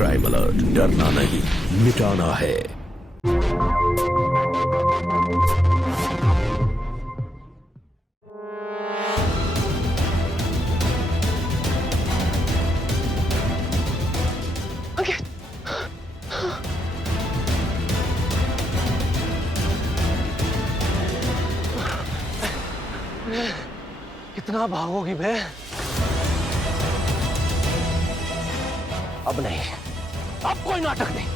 Crime alert, डरना नहीं, मिटाना है। कितना भागोगी बे? अब नहीं, अब कोई नाटक नहीं।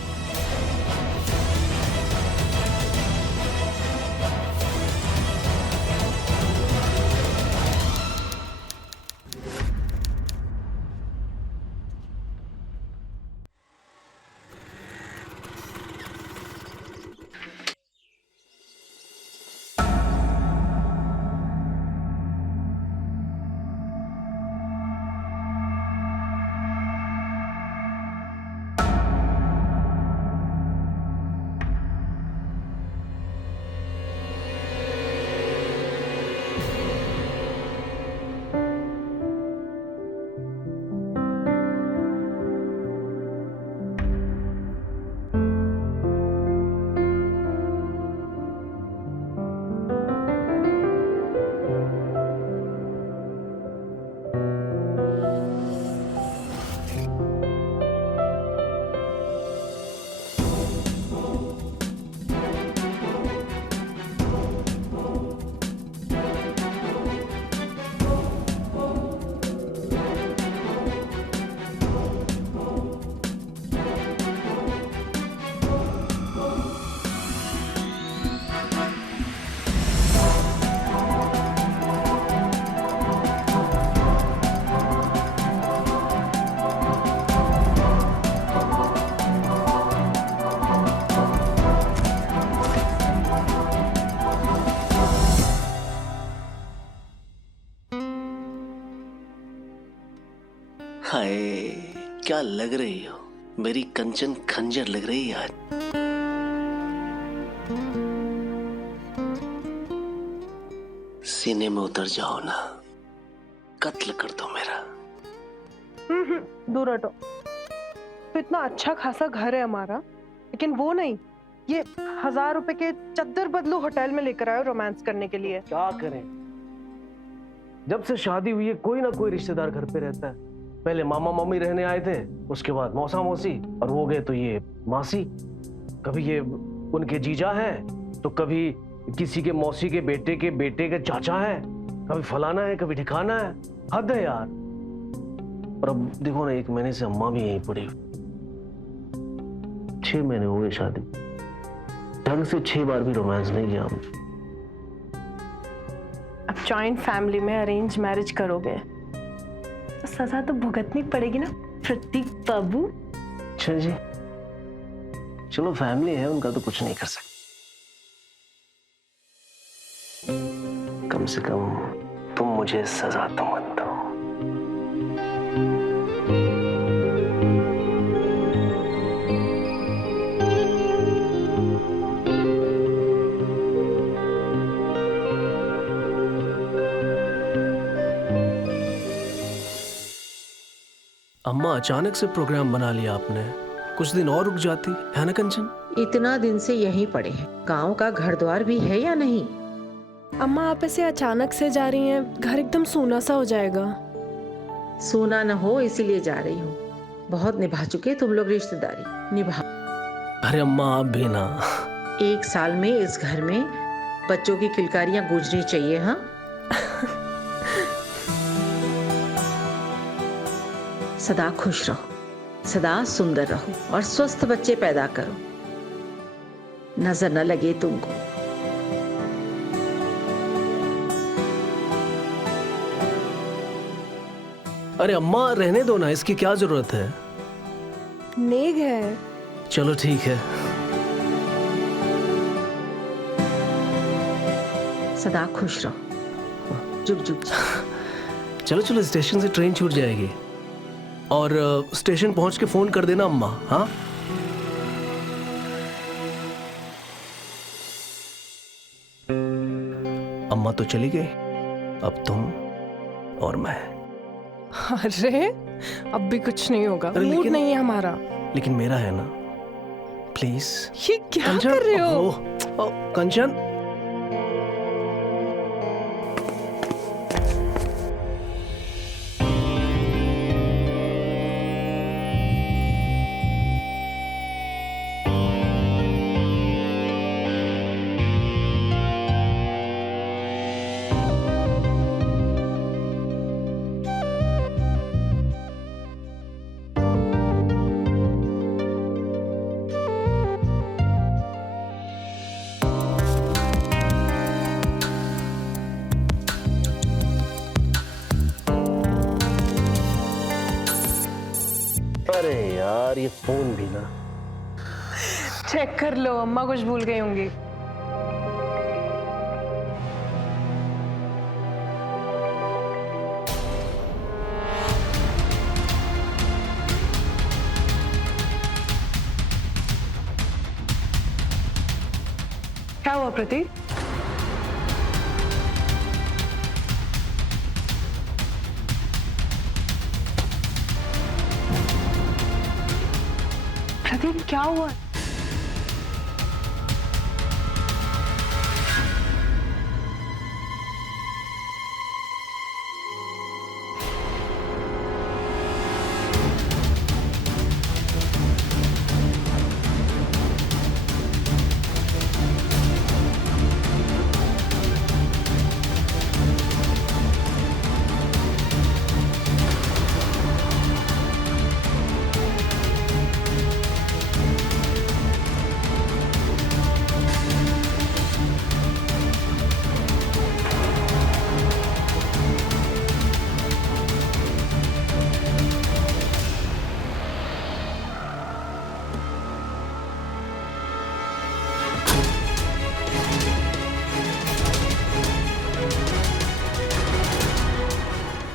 हाय, क्या लग रही हो? मेरी कंचन खंजर लग रही है आज। सीने में उतर जाओ ना, कत्ल कर दो मेरा। दूर हटो। तो इतना अच्छा खासा घर है हमारा, लेकिन वो नहीं, ये 1000 रुपए के चद्दर बदलू होटल में लेकर आए रोमांस करने के लिए। क्या करें, जब से शादी हुई है कोई ना कोई रिश्तेदार घर पे रहता है। पहले मामा मामी रहने आए थे, उसके बाद मौसा मौसी, और हो गए तो ये मासी। कभी ये उनके जीजा हैं, तो कभी किसी के मौसी के बेटे के चाचा है, कभी फलाना है, कभी ठिकाना है। हद है यार। और अब देखो ना, 1 महीने से अम्मा भी यहीं पड़ी। 6 महीने हो गए शादी, ढंग से 6 बार भी रोमांस नहीं किया हमने। अब जॉइंट फैमिली में अरेंज मैरिज करोगे तो सजा तो भुगतनी पड़ेगी ना प्रतीक बाबू। अच्छा जी, चलो फैमिली है, उनका तो कुछ नहीं कर सकते। कम से कम तुम मुझे सजा तो मत दो। अम्मा, अचानक से प्रोग्राम बना लिया आपने। कुछ दिन और रुक जाती, है ना कंचन? इतना दिन से यहीं पड़े हैं, गांव का घर द्वार भी है या नहीं? अम्मा, आप ऐसे अचानक से जा रही हैं, घर एकदम सूना सा हो जाएगा। सोना न हो इसीलिए जा रही हूँ। बहुत निभा चुके तुम लोग रिश्तेदारी, निभा। अरे अम्मा, आप भी ना। 1 साल में इस घर में बच्चों की किलकारियां गूंजनी चाहिए। हाँ, सदा खुश रहो, सदा सुंदर रहो और स्वस्थ बच्चे पैदा करो, नजर न लगे तुमको। अरे अम्मा, रहने दो ना, इसकी क्या जरूरत है? नेग है। चलो ठीक है। सदा खुश रहो, जुग जुग। चलो चलो, स्टेशन से ट्रेन छूट जाएगी और स्टेशन पहुंच के फोन कर देना अम्मा। हाँ, अम्मा तो चली गई, अब तुम और मैं। अरे अब भी कुछ नहीं होगा, मूड लेकिन नहीं है हमारा। लेकिन मेरा है ना, प्लीज। ये क्या कर रहे हो? कंचन, अरे यार ये फोन भी ना। चेक कर लो, अम्मा कुछ भूल गई होंगी। क्या हुआ प्रतीक? प्रतीक क्या हुआ?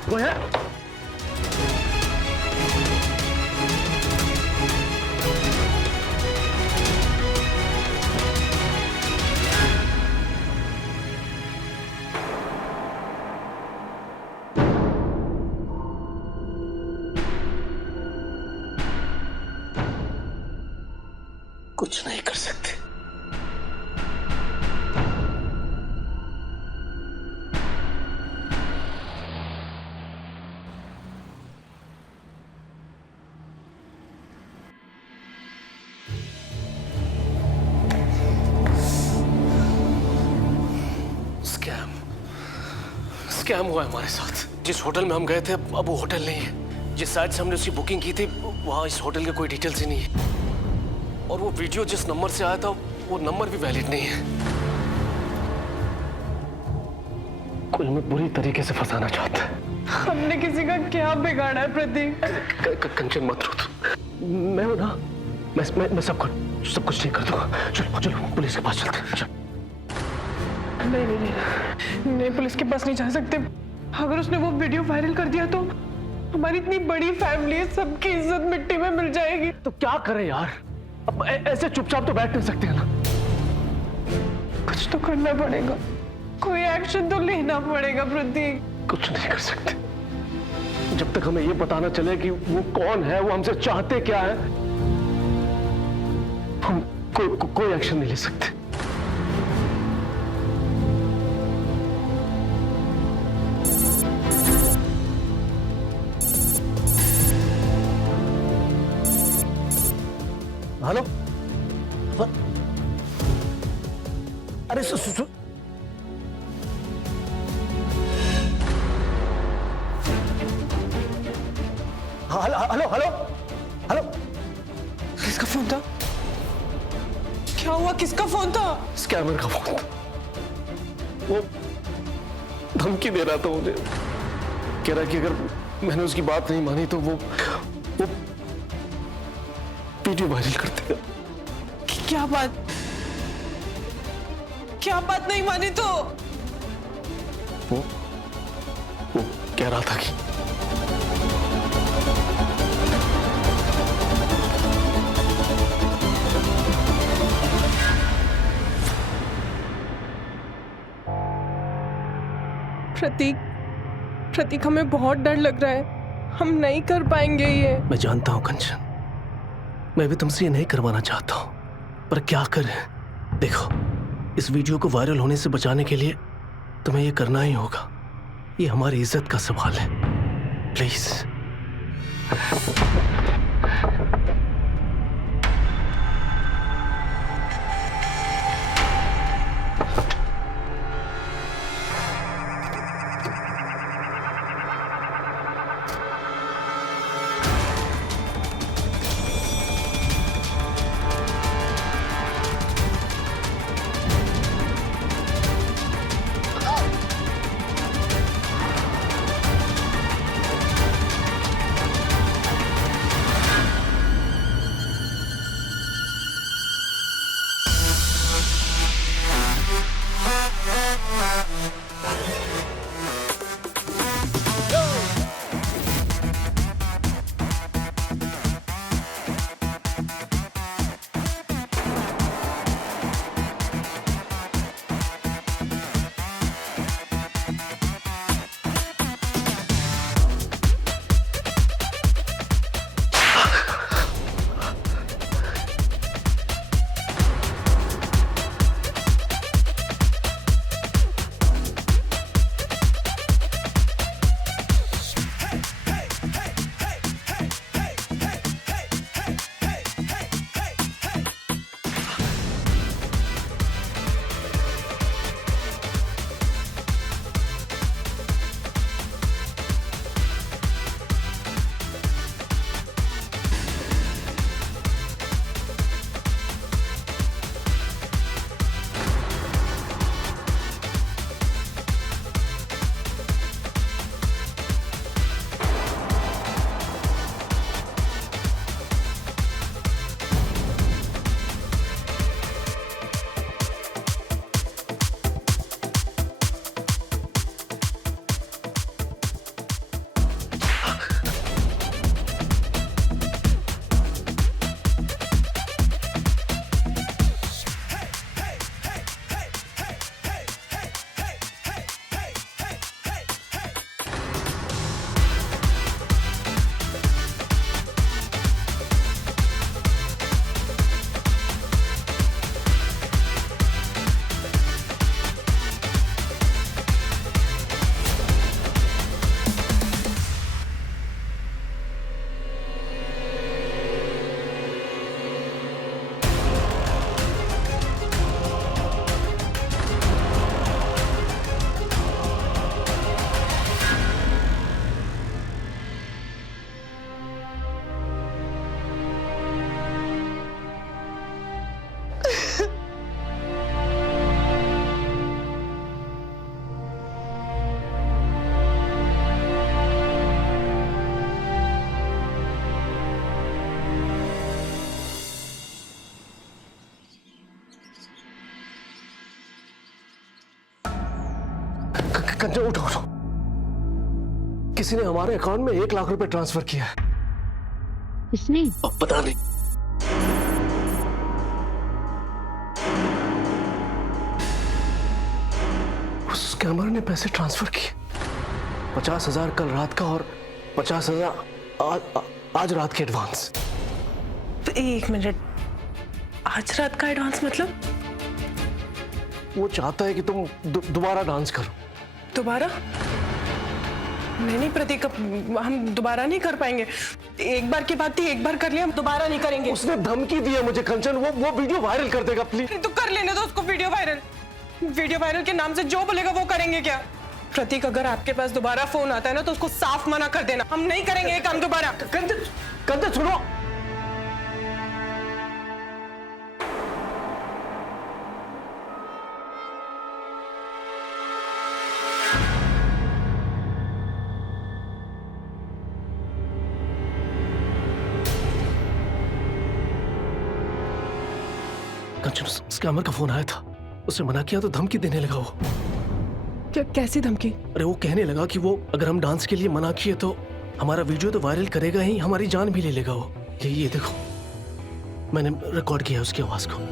वो है कुछ नहीं कर सकते। स्कैम हुआ है हमारे साथ। जिस होटल में हम गए थे अब वो होटल नहीं है। जिस साइट से हमने उसकी बुकिंग की थी वहां इस होटल के कोई डिटेल्स ही नहीं है। और वो वीडियो जिस नंबर से आया था वो नंबर भी वैलिड नहीं है। कोई हमें बुरी तरीके से फंसाना चाहता है। हमने किसी का क्या बिगाड़ा है प्रतीक? कंचन मत रो तू। मैं हूं ना, मैं सब कुछ ठीक कर दूंगा। चलो चलो पुलिस के पास चलते हैं। चलो। नहीं नहीं नहीं नहीं, पुलिस के पास नहीं जा सकते। अगर उसने वो वीडियो वायरल कर दिया तो हमारी इतनी बड़ी फैमिली है, सबकी इज्जत मिट्टी में मिल जाएगी। तो क्या करें यार, अब ऐसे चुपचाप तो बैठ नहीं सकते हैं ना। कुछ तो करना पड़ेगा, कोई एक्शन तो लेना पड़ेगा प्रतीक। कुछ नहीं कर सकते जब तक हमें ये पता ना चले कि वो कौन है, वो हमसे चाहते क्या है। हम कोई एक्शन नहीं ले सकते। हेलो, अरे हेलो हेलो हेलो, किसका फोन था? क्या हुआ? किसका फोन था? स्कैमर का फोन था। वो धमकी दे रहा था मुझे, कह रहा कि अगर मैंने उसकी बात नहीं मानी तो वो वीडियो वायरल कर देगा। क्या बात नहीं मानी तो? वो कह रहा था कि प्रतीक हमें बहुत डर लग रहा है, हम नहीं कर पाएंगे ये। मैं जानता हूं कंचन, मैं भी तुमसे ये नहीं करवाना चाहता हूं, पर क्या करें। देखो, इस वीडियो को वायरल होने से बचाने के लिए तुम्हें ये करना ही होगा। ये हमारी इज्जत का सवाल है। प्लीज। कंचन उठो उठो। किसी ने हमारे अकाउंट में 1 लाख रुपए ट्रांसफर किया है। किसने? अब पता नहीं। उस स्कैमर ने पैसे ट्रांसफर किए। 50,000 कल रात का और 50,000 आज रात के एडवांस। तो 1 मिनट, आज रात का एडवांस मतलब? वो चाहता है कि तुम दोबारा डांस करो। दोबारा? नहीं प्रतीक, हम दोबारा नहीं कर पाएंगे। एक बार की बात थी, एक बार कर लिया, हम दोबारा नहीं करेंगे। उसने धमकी दी है मुझे कंचन, वो वीडियो वायरल कर देगा। प्लीज तो कर लेने दो उसको वीडियो वायरल। वीडियो वायरल के नाम से जो बोलेगा वो करेंगे क्या? प्रतीक, अगर आपके पास दोबारा फोन आता है ना तो उसको साफ मना कर देना, हम नहीं करेंगे ये काम दोबारा। कंचन सुनो। कंचन, स्कैमर का फोन आया था, उसने मना किया तो धमकी देने लगा वो। क्या? कैसी धमकी? अरे वो कहने लगा कि वो अगर हम डांस के लिए मना किए तो हमारा वीडियो तो वायरल करेगा ही, हमारी जान भी ले लेगा वो। ये देखो, मैंने रिकॉर्ड किया उसकी आवाज को।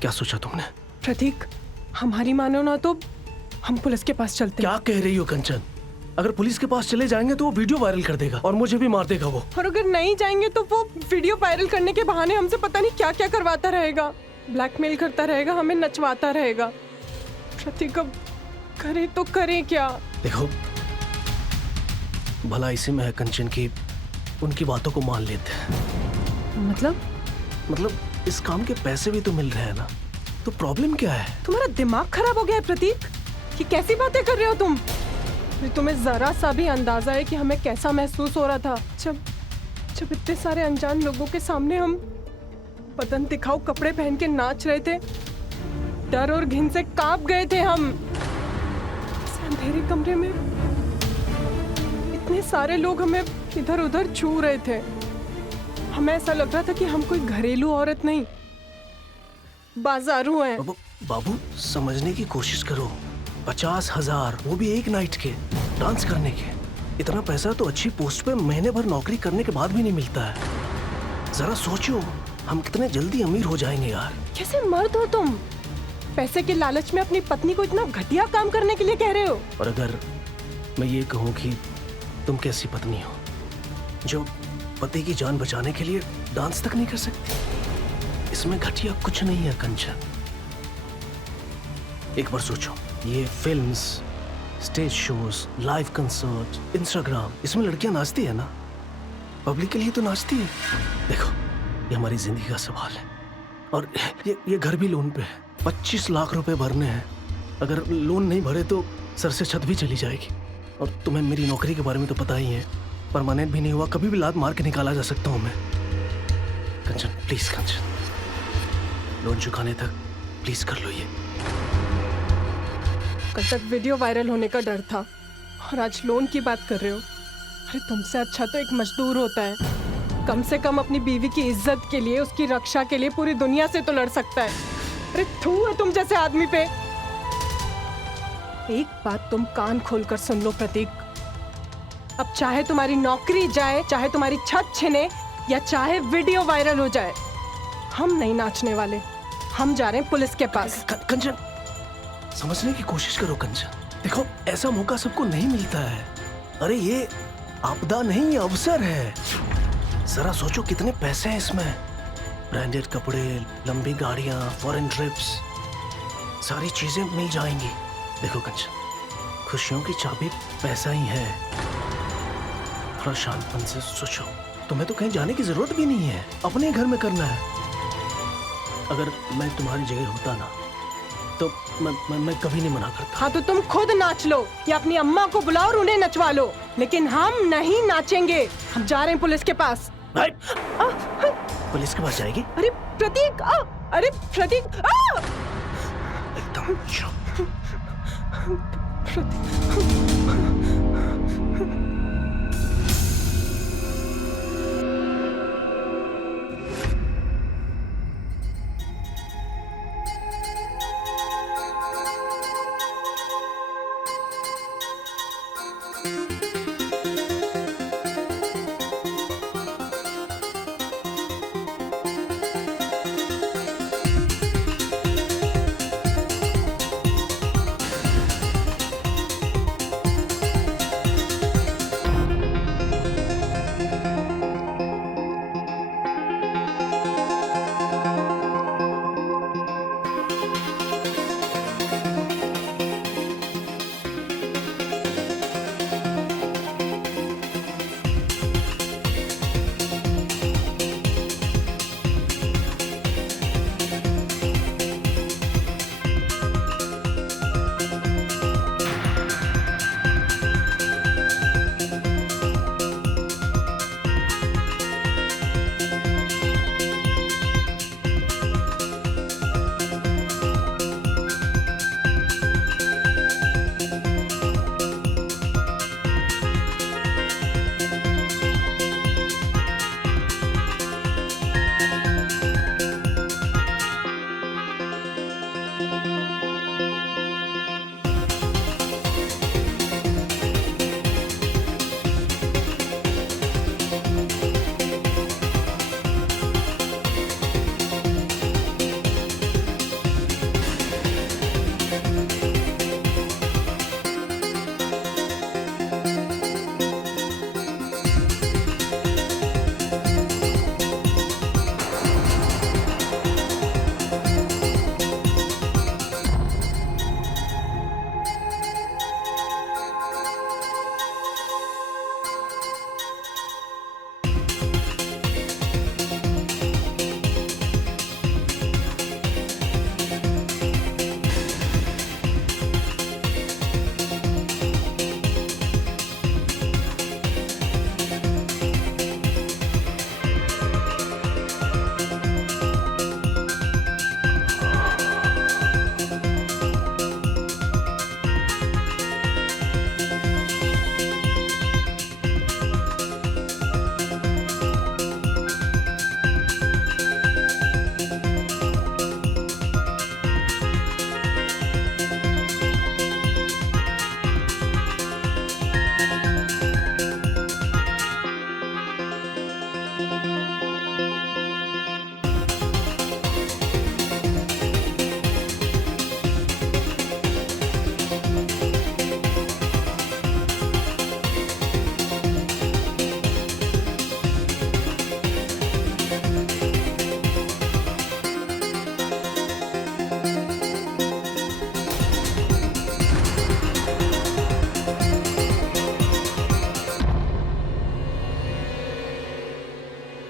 क्या सोचा तुमने? प्रतीक, हमारी मानो ना तो हम पुलिस के पास चलते हैं। क्या कह रही हो कंचन? अगर पुलिस के पास चले जाएंगे तो वो वीडियो वायरल कर देगा और मुझे भी मार देगा वो। और अगर नहीं जाएंगे तो वो वीडियो वायरल करने के बहाने हमसे पता नहीं क्या क्या करवाता रहेगा, ब्लैकमेल करता रहेगा, हमें नचवाता रहेगा। प्रतीक, अब करे तो करे क्या? देखो, भला इसी में है कंचन की उनकी बातों को मान लेते हैं। मतलब इस काम के पैसे भी तो मिल रहे हैं ना, तो प्रॉब्लम क्या है? तुम्हारा दिमाग खराब हो गया है प्रतीक? कि कैसी बातें कर रहे हो तुम? तुम्हें जरा सा भी अंदाजा है कि हमें कैसा महसूस हो रहा था जब इतने सारे अनजान लोगों के सामने हम बदन दिखाऊ कपड़े पहन के नाच रहे थे? डर और घिन से कांप गए थे हम। इस अंधेरे कमरे में इतने सारे लोग हमें इधर उधर छू रहे थे। हमें ऐसा लग रहा था कि हम कोई घरेलू औरत नहीं, बाजारू हैं। बाबू समझने की कोशिश करो। 50,000 वो भी एक नाइट के डांस करने के। इतना पैसा तो अच्छी पोस्ट पे महीने भर नौकरी करने के बाद भी नहीं मिलता है। जरा सोचो हम कितने जल्दी अमीर हो जाएंगे यार। कैसे मर्द हो तुम? पैसे के लालच में अपनी पत्नी को इतना घटिया काम करने के लिए कह रहे हो? और अगर मैं ये कहूँ कि तुम कैसी पत्नी हो जो पति की जान बचाने के लिए डांस तक नहीं कर सकती? इसमें घटिया कुछ नहीं है कंचन। एक बार सोचो, ये films, stage shows, live concert, Instagram, इसमें लड़कियां नाचती है ना, पब्लिक के लिए तो नाचती है। देखो, ये हमारी जिंदगी का सवाल है और ये घर भी लोन पे है। 25 लाख रुपए भरने हैं। अगर लोन नहीं भरे तो सर से छत भी चली जाएगी। और तुम्हें मेरी नौकरी के बारे में तो पता ही है, परमानेंट भी नहीं हुआ, कभी भी लात मार के निकाला जा सकता हूँ मैं। कंचन प्लीज, कंचन लोन चुकाने तक प्लीज कर लो ये। कल तक वीडियो वायरल होने का डर था और आज लोन की बात कर रहे हो। अरे तुमसे अच्छा तो एक मजदूर होता है, कम से कम अपनी बीवी की इज्जत के लिए, उसकी रक्षा के लिए पूरी दुनिया से तो लड़ सकता है। अरे थू है तुम जैसे आदमी पे। एक बात तुम कान खोलकर सुन लो प्रतीक, अब चाहे तुम्हारी नौकरी जाए, चाहे तुम्हारी छत छिने या चाहे वीडियो वायरल हो जाए, हम नहीं नाचने वाले। हम जा रहे हैं पुलिस के पास। कंचन समझने की कोशिश करो कंचन। देखो, ऐसा मौका सबको नहीं मिलता है। अरे ये आपदा नहीं, ये अवसर है। जरा सोचो कितने पैसे हैं इसमें। ब्रांडेड कपड़े, लंबी गाड़ियां, फॉरेन ट्रिप्स, सारी चीजें मिल जाएंगी। देखो कंचन, खुशियों की चाबी पैसा ही है। थोड़ा शांतपन से सोचो। तुम्हें तो कहीं जाने की जरूरत भी नहीं है, अपने घर में करना है। अगर मैं तुम्हारी जगह होता ना तो मैं कभी नहीं मना करता। हाँ तो तुम खुद नाच लो या अपनी अम्मा को बुलाओ और उन्हें नचवा लो, लेकिन हम नहीं नाचेंगे। हम जा रहे हैं पुलिस के पास। भाई, पुलिस के पास जाएगी? अरे प्रतीक, अरे प्रतीक, एकदम चुप।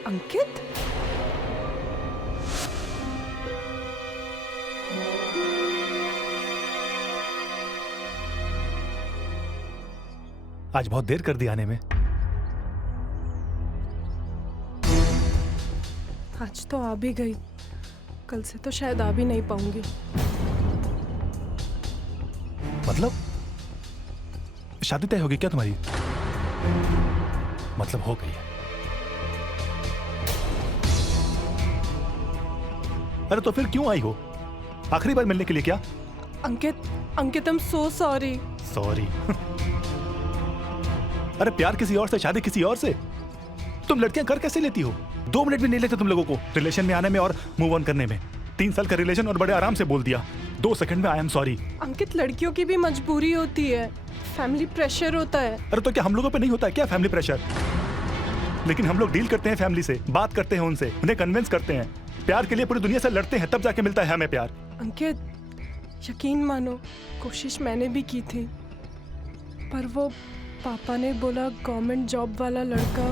अंकित? आज बहुत देर कर दी आने में। आज तो आ भी गई, कल से तो शायद आ भी नहीं पाऊंगी। मतलब शादी तय होगी क्या तुम्हारी? मतलब हो गई है? अरे तो फिर क्यों आई हो? आखिरी बार मिलने के लिए क्या? Ankit, Ankit, I am so sorry. Sorry? अरे प्यार किसी और से, शादी किसी और से। तुम लड़कियां कर कैसे लेती हो? 2 मिनट भी नहीं लेते तुम लोगों को रिलेशन में आने में और मूव ऑन करने में। 3 साल का रिलेशन और बड़े आराम से बोल दिया 2 सेकंड में आई एम सॉरी। अंकित, लड़कियों की भी मजबूरी होती है, फैमिली प्रेशर होता है। अरे तो क्या हम लोगों पे नहीं होता है क्या फैमिली प्रेशर? लेकिन हम लोग डील करते हैं फैमिली से, बात करते हैं उनसे, उन्हें कन्विंस करते हैं। प्यार के लिए पूरी दुनिया से लड़ते हैं, तब जाके मिलता है हमें प्यार। अंकित, यकीन मानो, कोशिश मैंने भी की थी, पर वो पापा ने बोला गवर्नमेंट जॉब वाला लड़का।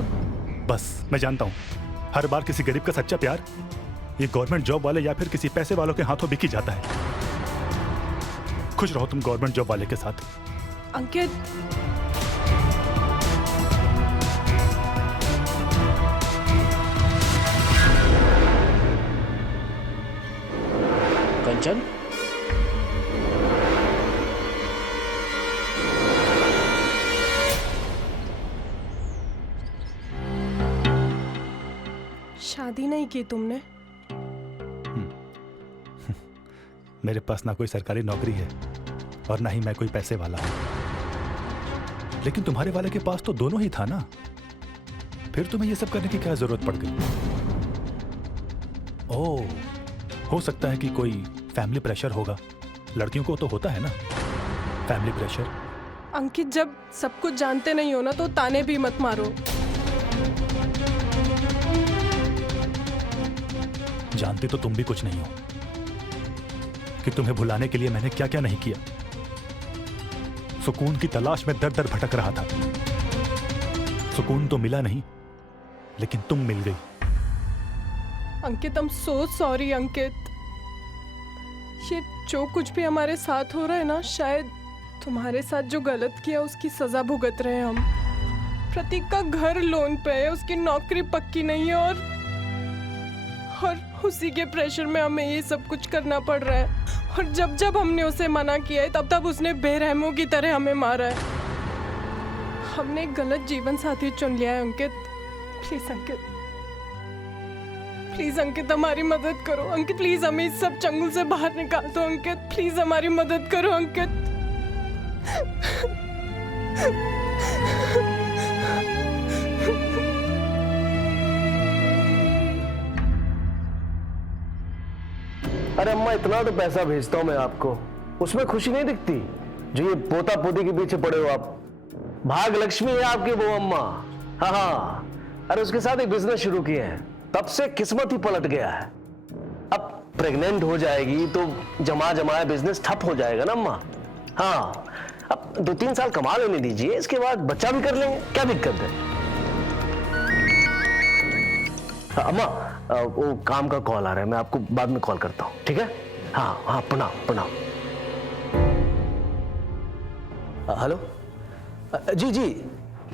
बस मैं जानता हूँ, हर बार किसी गरीब का सच्चा प्यार ये गवर्नमेंट जॉब वाले या फिर किसी पैसे वालों के हाथों बिक ही जाता है। खुश रहो तुम गवर्नमेंट जॉब वाले के साथ। अंकित, कंचन, शादी नहीं की तुमने? मेरे पास ना कोई सरकारी नौकरी है और ना ही मैं कोई पैसे वाला हूं। लेकिन तुम्हारे वाले के पास तो दोनों ही था ना, फिर तुम्हें ये सब करने की क्या जरूरत पड़ गई? ओह, हो सकता है कि कोई फैमिली प्रेशर होगा। लड़कियों को तो होता है ना फैमिली प्रेशर। अंकित, जब सब कुछ जानते नहीं हो ना तो ताने भी मत मारो। जानती तो तुम भी कुछ नहीं हो कि तुम्हें भुलाने के लिए मैंने क्या क्या नहीं किया। सुकून की तलाश में दर दर भटक रहा था। सुकून तो मिला नहीं, लेकिन तुम मिल गई। अंकित, आई एम सो सॉरी। अंकित, ये जो कुछ भी हमारे साथ हो रहा है ना, शायद तुम्हारे साथ जो गलत किया उसकी सजा भुगत रहे हैं हम। प्रतीक का घर लोन पे है, उसकी नौकरी पक्की नहीं है और उसी के प्रेशर में हमें ये सब कुछ करना पड़ रहा है। और जब जब हमने उसे मना किया है तब तब उसने बेरहमों की तरह हमें मारा है। हमने एक गलत जीवन साथी चुन लिया है। अंकित, प्लीज अंकित, प्लीज अंकित, हमारी मदद करो। अंकित, प्लीज हमें इस सब चंगुल से बाहर निकाल दो। अंकित, प्लीज हमारी मदद करो। अंकित, अरे अम्मा, इतना तो पैसा भेजता हूं मैं आपको, उसमें खुशी नहीं दिखती जो ये पोता पोती के पीछे पड़े हो आप? भाग लक्ष्मी है आपकी वो अम्मा। हाँ हाँ, अरे उसके साथ एक बिजनेस शुरू किए हैं, तब से किस्मत ही पलट गया है। अब प्रेग्नेंट हो जाएगी तो जमा जमाया बिजनेस ठप हो जाएगा ना अम्मा। हाँ, अब 2-3 साल कमा लेने दीजिए, इसके बाद बच्चा भी कर लेंगे, क्या दिक्कत है? अम्मा, वो काम का कॉल आ रहा है, मैं आपको बाद में कॉल करता हूँ, ठीक है? हाँ हाँ, प्रणाम प्रणाम। हेलो, जी जी,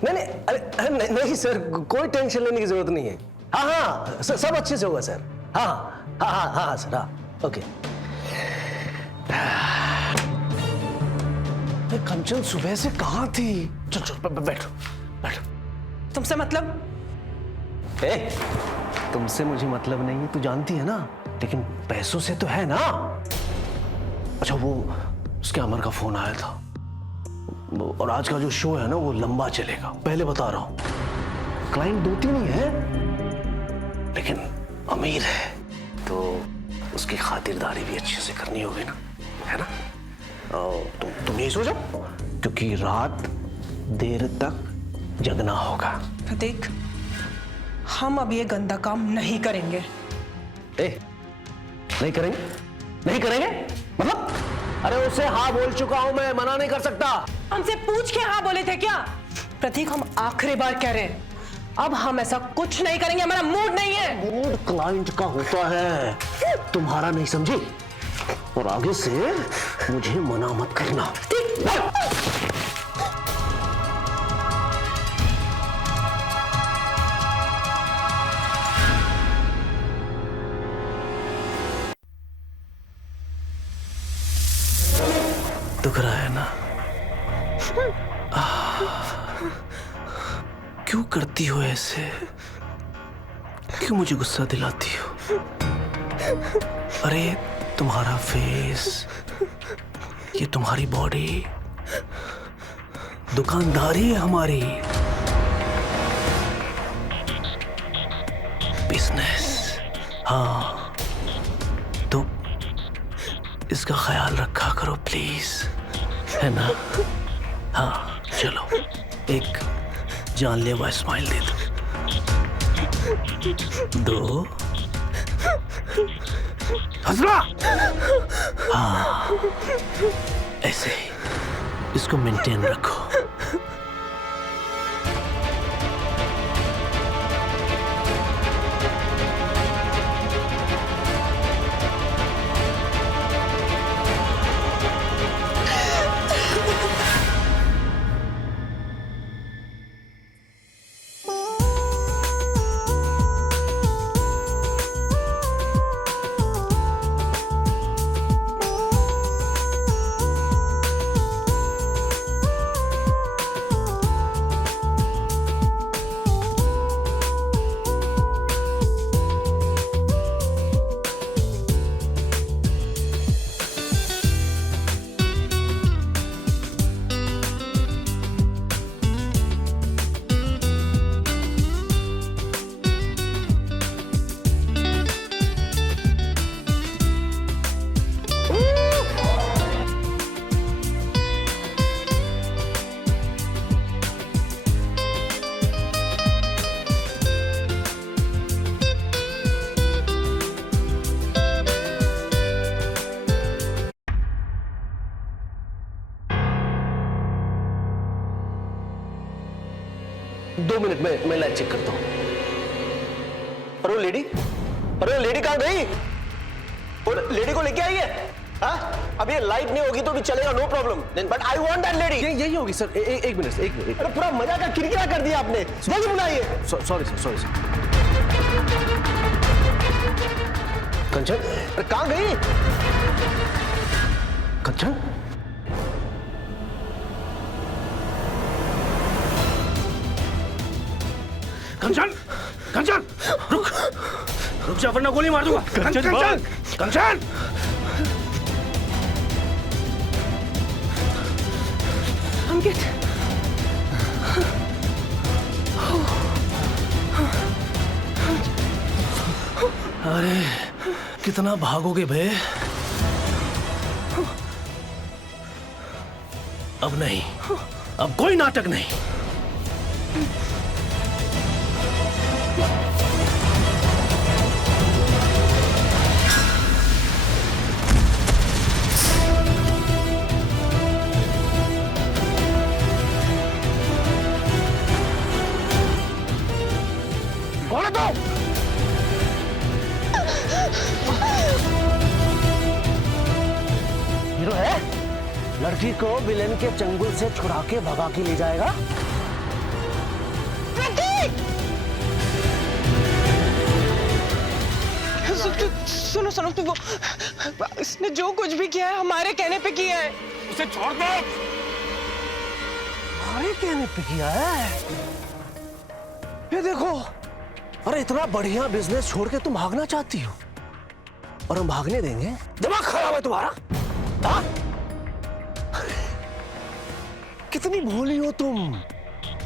नहीं नहीं, अरे नहीं, नहीं सर, कोई टेंशन लेने की जरूरत नहीं है। हाँ हाँ, सब अच्छे से होगा सर। हाँ हाँ हाँ हाँ सर, हाँ, ओके। कंचन सुबह से कहाँ थी? चल चल, बैठो बैठो। तुमसे मतलब? तुमसे मुझे मतलब नहीं है, तू जानती है ना, लेकिन पैसों से तो है ना। अच्छा, वो उसके अमर का फोन आया था, और आज का जो शो है ना वो लंबा चलेगा, पहले बता रहा हूं। क्लाइंट 2-3 ही है, लेकिन अमीर है, तो उसकी खातिरदारी भी अच्छे से करनी होगी ना, है ना? तुम यही सोचो, क्योंकि रात देर तक जगना होगा। प्रतीक, हम अब ये गंदा काम नहीं करेंगे। नहीं करेंगे? नहीं करेंगे मतलब? अरे उससे हाँ बोल चुका हूं मैं, मना नहीं कर सकता। हमसे पूछ के हाँ बोले थे क्या? प्रतीक, हम आखिरी बार कह रहे हैं, अब हम ऐसा कुछ नहीं करेंगे, हमारा मूड नहीं है। मूड क्लाइंट का होता है, तुम्हारा नहीं समझी। और आगे से मुझे मना मत करना। दुख रहा है ना? क्यों करती हो ऐसे? क्यों मुझे गुस्सा दिलाती हो? अरे तुम्हारा फेस, ये तुम्हारी बॉडी, दुकानदारी है हमारी, बिजनेस। हाँ, तो इसका ख्याल रखा करो प्लीज, है ना? हाँ चलो, एक जानलेवा स्माइल दे दो। हंसना। हाँ, ऐसे ही इसको मेंटेन रखो। दो मिनट में मैं लाइट चेक करता हूं। अरे वो लेडी कहां गई? वो लेडी को लेके आई है? हाँ? अब ये लाइट नहीं होगी तो भी चलेगा, no problem, but I want that lady. यही होगी सर। एक मिनट। अरे पूरा मजा का किरकिरा कर दिया आपने। जल्दी बुलाइए। Sorry sir. कंचन, अरे कहां गई? कंचन, कंचन, रुक जा वरना गोली मार दूंगा। कंचन। अंकित, अरे कितना भागोगे बे? अब नहीं, अब कोई नाटक नहीं। कौन है तो? हीरो है? लड़की को विलेन के चंगुल से छुड़ा के भगा के ले जाएगा। सुनो तुम, इसने जो कुछ भी किया है हमारे कहने पे किया है। उसे छोड़ दो। हमारे कहने पे किया है? ये देखो, अरे इतना बढ़िया बिजनेस छोड़ के तुम भागना चाहती हो और हम भागने देंगे? दिमाग खराब है तुम्हारा? हाँ? कितनी भोली हो तुम।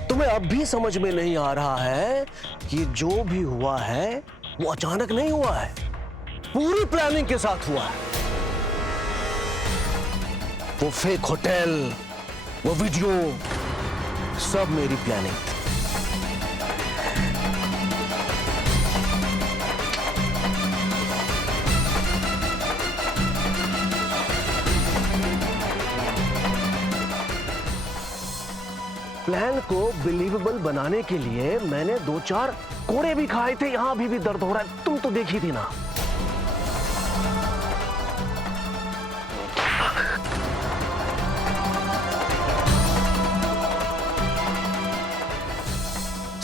तुम्हें अब भी समझ में नहीं आ रहा है कि जो भी हुआ है वो अचानक नहीं हुआ है, पूरी प्लानिंग के साथ हुआ है। वो फेक होटल, वो वीडियो, सब मेरी प्लानिंग थी। प्लान को बिलीवेबल बनाने के लिए मैंने 2-4 कोड़े भी खाए थे। यहां अभी भी दर्द हो रहा है, तुम तो देखी थी ना।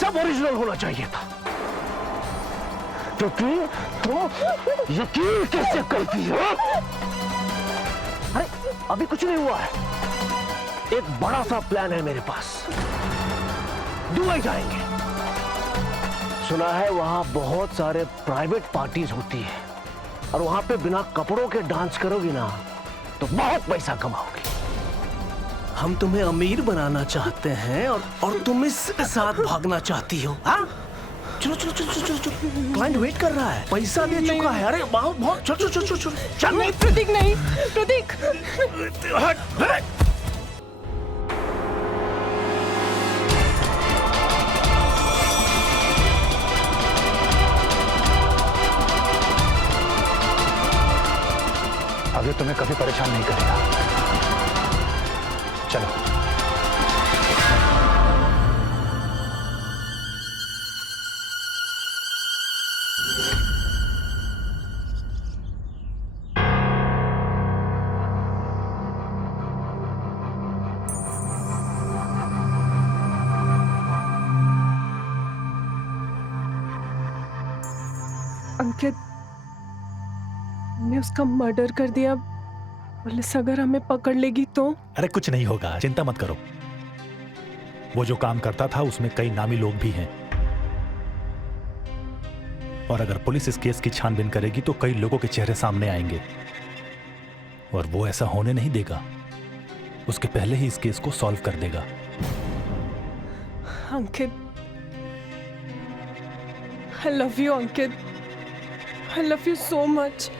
सब ओरिजिनल होना चाहिए था, क्योंकि तुम यकीन कैसे करती हो? अरे अभी कुछ नहीं हुआ है, एक बड़ा सा प्लान है मेरे पास। दुबई जाएंगे। सुना है वहां बहुत सारे प्राइवेट पार्टीज होती है, और वहां पे बिना कपड़ों के डांस करोगी ना तो बहुत पैसा कमाओगी। हम तुम्हें अमीर बनाना चाहते हैं, और तुम इसके साथ भागना चाहती हो। हाँ, चलो चलो चलो चलो चलो, क्लाइंट वेट कर रहा है, पैसा दे चुका है। अरे बहुत बहुत, चलो चलो चलो चलो चलो। नहीं प्रतीक, नहीं प्रतीक। अब ये तुम्हें कभी परेशान नहीं करेगा। चलो। अंकित, हमने उसका मर्डर कर दिया। पुलिस अगर हमें पकड़ लेगी तो? अरे कुछ नहीं होगा, चिंता मत करो। वो जो काम करता था उसमें कई नामी लोग भी हैं, और अगर पुलिस इस केस की छानबीन करेगी तो कई लोगों के चेहरे सामने आएंगे, और वो ऐसा होने नहीं देगा। उसके पहले ही इस केस को सॉल्व कर देगा। अंकित, I love you, Ankit. I love you so much.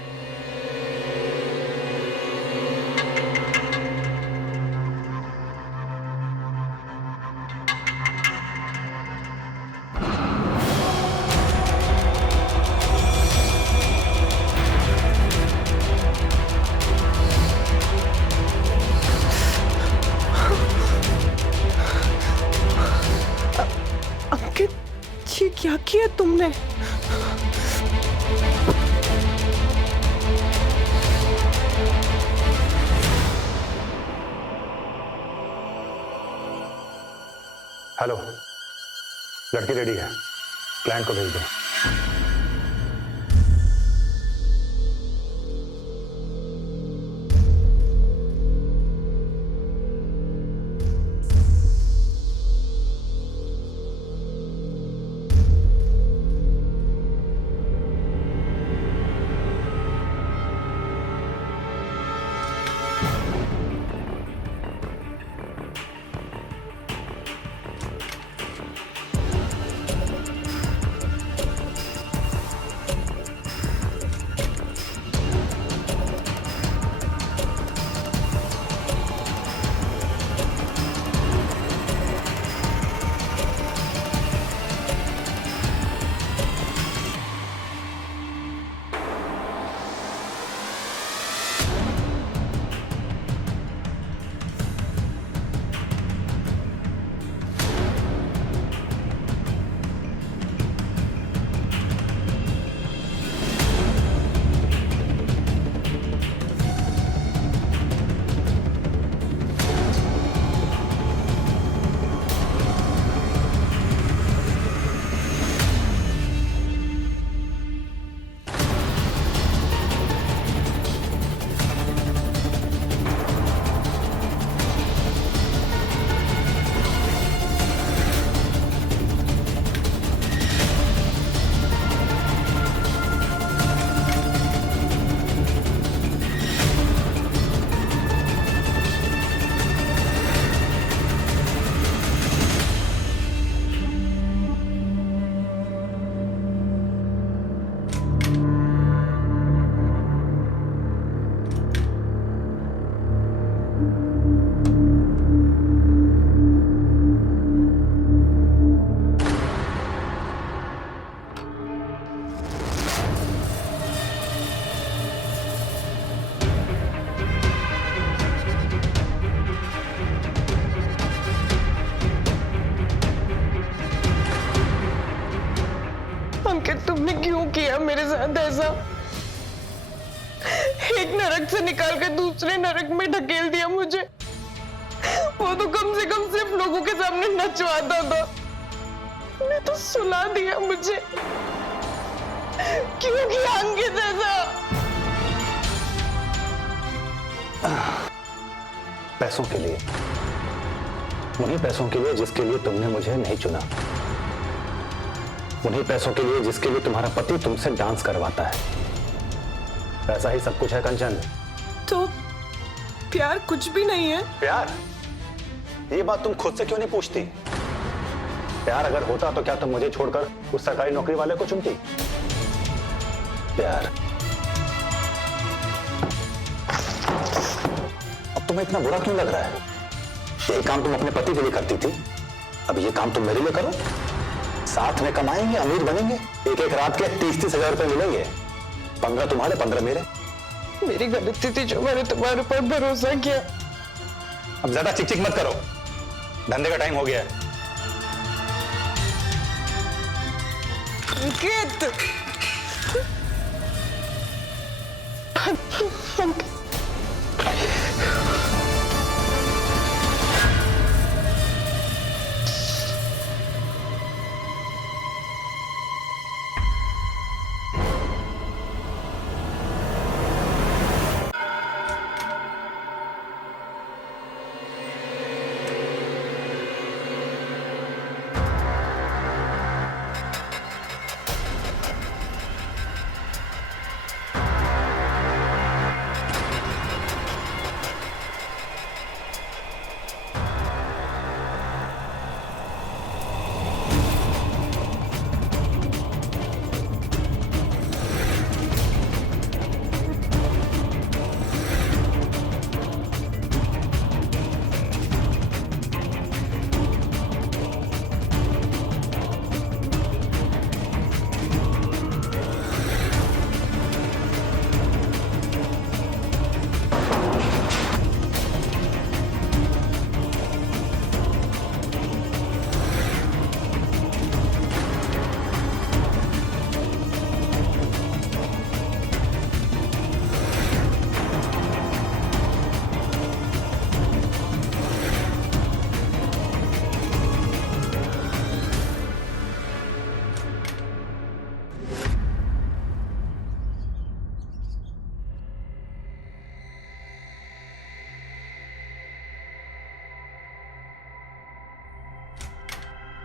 अंकित, ये क्या किया तुमने? हेलो, लड़की रेडी है, क्लाइंट को भेज दो। क्यों किया मेरे साथ ऐसा? एक नरक से निकाल कर दूसरे नरक में ढकेल दिया मुझे। वो तो कम से कम सिर्फ लोगों के सामने नचवाता था, तूने तो सुला दिया मुझे। क्यों किया अंकित ऐसा? पैसों के लिए, उन्हीं पैसों के लिए जिसके लिए तुमने मुझे नहीं चुना, उन्हीं पैसों के लिए जिसके लिए तुम्हारा पति तुमसे डांस करवाता है। पैसा ही सब कुछ है कंचन। तो प्यार कुछ भी नहीं है? प्यार? ये बात तुम खुद से क्यों नहीं पूछती? प्यार अगर होता तो क्या तुम मुझे छोड़कर उस सरकारी नौकरी वाले को चुनती? प्यार। अब तुम्हें इतना बुरा क्यों लग रहा है? यही काम तुम अपने पति के लिए करती थी, अब ये काम तुम मेरे लिए करो। साथ में कमाएंगे, अमीर बनेंगे, एक एक रात के 30-30 हजार रुपए मिलेंगे। 15 तुम्हारे, 15 मेरे। मेरी गलती थी जो मैंने तुम्हारे ऊपर भरोसा किया। अब ज्यादा चिक चिक मत करो, धंधे का टाइम हो गया है। अंकित,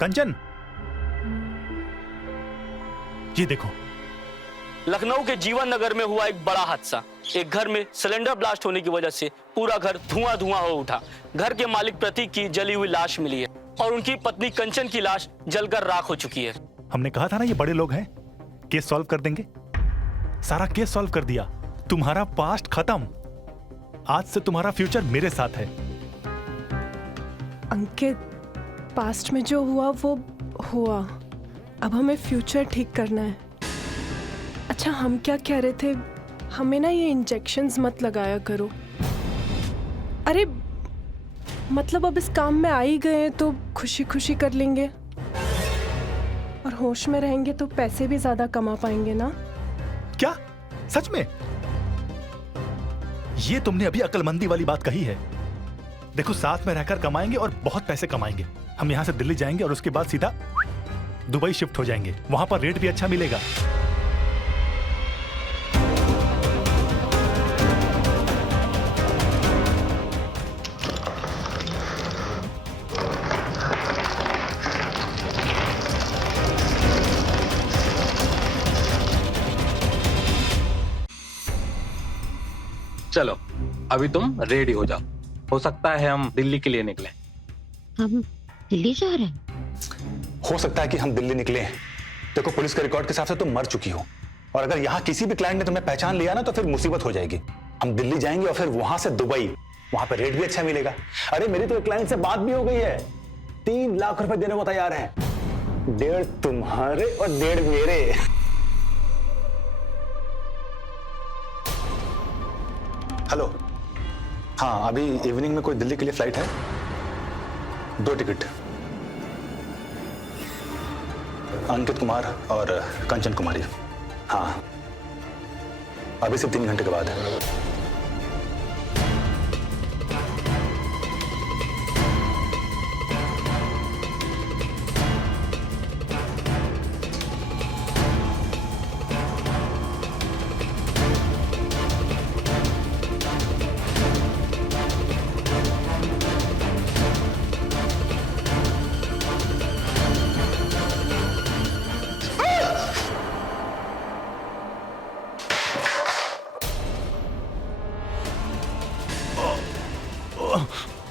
कंचन, ये देखो। लखनऊ के जीवन नगर में हुआ एक बड़ा हादसा। एक घर में सिलेंडर ब्लास्ट होने की वजह से पूरा घर धुआं धुआं हो उठा। घर के मालिक प्रतीक की जली हुई लाश मिली है और उनकी पत्नी कंचन की लाश जलकर राख हो चुकी है। हमने कहा था ना ये बड़े लोग हैं, केस सॉल्व कर देंगे। सारा केस सॉल्व कर दिया। तुम्हारा पास्ट खत्म, आज से तुम्हारा फ्यूचर मेरे साथ है। अंकित, पास्ट में जो हुआ वो हुआ, अब हमें फ्यूचर ठीक करना है। अच्छा, हम क्या कह रहे थे, हमें ना ये इंजेक्शंस मत लगाया करो। अरे मतलब अब इस काम में आ ही गए हैं तो खुशी खुशी कर लेंगे, और होश में रहेंगे तो पैसे भी ज्यादा कमा पाएंगे ना। क्या सच में? ये तुमने अभी अक्लमंदी वाली बात कही है। देखो, साथ में रहकर कमाएंगे और बहुत पैसे कमाएंगे। हम यहां से दिल्ली जाएंगे और उसके बाद सीधा दुबई शिफ्ट हो जाएंगे। वहां पर रेट भी अच्छा मिलेगा। चलो, अभी तुम रेडी हो जाओ। हो सकता है हम दिल्ली के लिए निकले। हम दिल्ली जा रहे हैं? हो सकता है कि हम दिल्ली निकले। देखो, पुलिस के रिकॉर्ड के हिसाब से तुम मर चुकी हो, और अगर यहाँ किसी भी क्लाइंट ने तुम्हें पहचान लिया ना तो फिर मुसीबत हो जाएगी। हम दिल्ली जाएंगे और फिर वहां से दुबई, वहां पर रेट भी अच्छा मिलेगा। अरे मेरी तो क्लाइंट से बात भी हो गई है, 3 लाख रुपए देने को तैयार हैं। 1.5 तुम्हारे और 1.5 मेरे। हेलो, हाँ, अभी इवनिंग में कोई दिल्ली के लिए फ्लाइट है? 2 टिकट, अंकित कुमार और कंचन कुमारी। हाँ, अभी सिर्फ 3 घंटे के बाद है।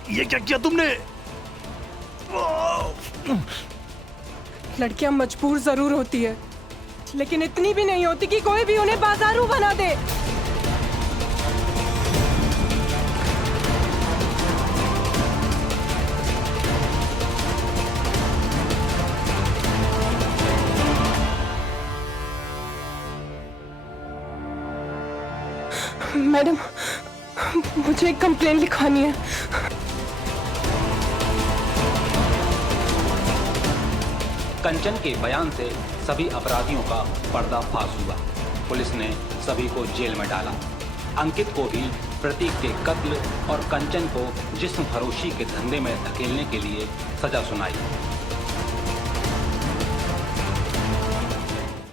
ये क्या किया तुमने? लड़कियां मजबूर जरूर होती है, लेकिन इतनी भी नहीं होती कि कोई भी उन्हें बाजारू बना दे। मैडम, मुझे एक कंप्लेंट लिखवानी है। कंचन के बयान से सभी अपराधियों का पर्दाफाश हुआ। पुलिस ने सभी को जेल में डाला। अंकित को भी प्रतीक के कत्ल और कंचन को जिस्म फरोशी के धंधे में धकेलने के लिए सजा सुनाई।